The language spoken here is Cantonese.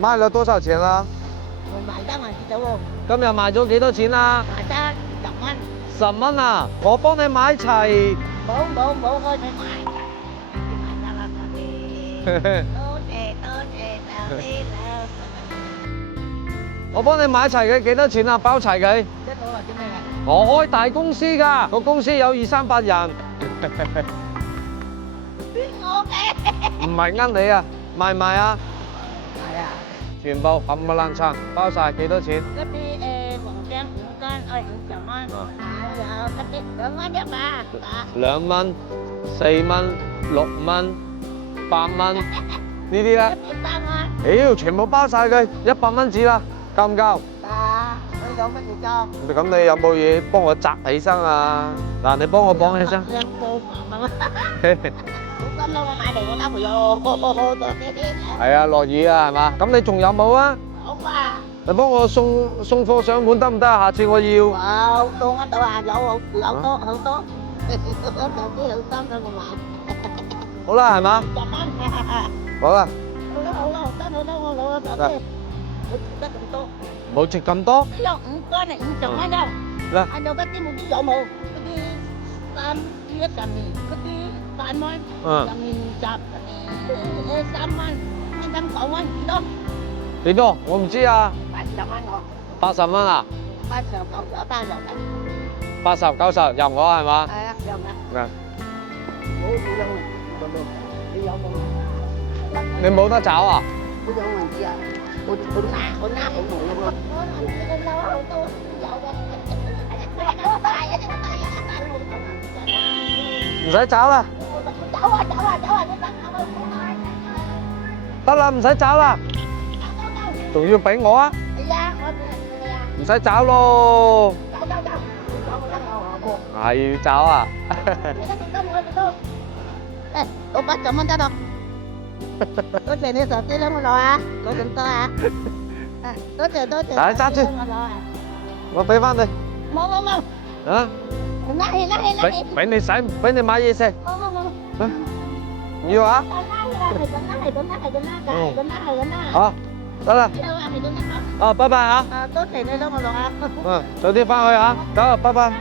賣了多少錢啦？我賣得還知道喎，今日賣咗幾多錢啊？賣得10蚊。10蚊啊！我幫你買齊。冇，我去買。買得啦，多謝，多謝。我幫你買齊佢幾多錢啊？包齊佢。即係我話做咩嘅？我開大公司㗎，個公司有200-300人。邊我嘅？唔係呃你啊，賣唔賣啊？係啊。全部冚唪唥撐，包晒幾多錢？嗰啲黃姜5斤，50蚊。有嗰啲2蚊一把。2蚊、4蚊、6蚊、8蚊，呢啲咧？100蚊。妖，全部包晒佢，100蚊紙啦，夠唔夠？你有乜嘢裝？咁你有冇嘢幫我紮起身啊？嗱，你幫我綁起身。2個8蚊。好心啦，我買嚟我打回咗。係啊，落雨啊，係嘛？咁你仲有冇啊？好啊。你幫我送貨上門得唔得啊？下次我要。好，到啊到啊，有多好多。有啲好心啦，我買。好啦，係嘛？ 10蚊。好啦，好啦，得，我攞啊，得。得咁多。冇值咁多。有5個嚟50蚊啦。嗱，係有嗰啲冇啲有冇？嗰啲上面嗰啲8蚊，上面3蚊，9蚊幾多？幾多？我唔知啊。 80蚊我。 80蚊啊80、90單有嘅。 ？80、90任我係嘛？係啊，有嘅。嗱，冇有，你有冇？你冇得找啊？冇有銀紙啊？我拉好耐咯喎。我拉好多有嘅。唔使找啦，走啊！得啦，唔使找啦，仲要俾我啊？係啊，我俾你啊。唔使找咯，走。係要找啊？誒，我80蚊得咯。多謝你手機啦，我攞啊，攞咁多啊。多謝。嚟揸住，我攞啊。我俾翻你。冇。啊？拉起。俾你使，俾你買嘢食。冇。唔要啊？係咁拉。好，得啦。係咁拉。啊，拜拜啊。多謝你啦，我攞啊。嗯，早啲翻去啊。走，拜拜。